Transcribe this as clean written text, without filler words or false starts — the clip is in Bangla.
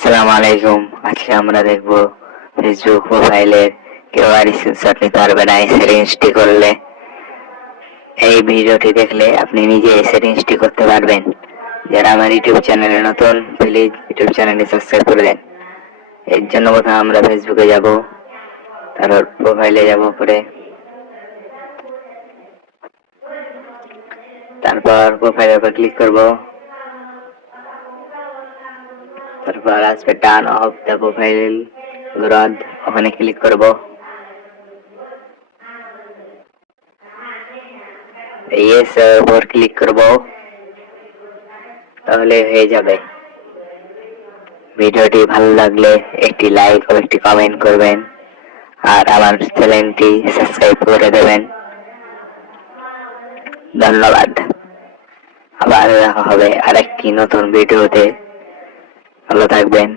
আসসালামু আলাইকুম। আজকে আমরা দেখব ফেসবুক প্রোফাইলের কিভাবে স্ক্রিনশট নিতে পারবেন এই সেটিংসটি করলে। এই ভিডিওটি দেখলে আপনি নিজে এই সেটিংসটি করতে পারবেন। যারা আমার ইউটিউব চ্যানেলে নতুন, প্লিজ ইউটিউব চ্যানেলটি সাবস্ক্রাইব করে দেন। এর জন্য প্রথমে আমরা ফেসবুকে যাব, তারপর প্রোফাইলে যাব, পরে তারপর প্রোফাইলের উপর ক্লিক করব। তারপর আসবে turn off the profile growth, ওখানে ক্লিক করব। ইয়েস এর উপর ক্লিক করব, তাহলে হয়ে যাবে। ভিডিওটি ভালো লাগলে একটি লাইক ও একটি কমেন্ট করবেন, আর আমার চ্যানেলটি সাবস্ক্রাইব করে দেবেন। ধন্যবাদ। আবার দেখা হবে আরেকটি নতুন ভিডিওতে। ভালো থাকবেন।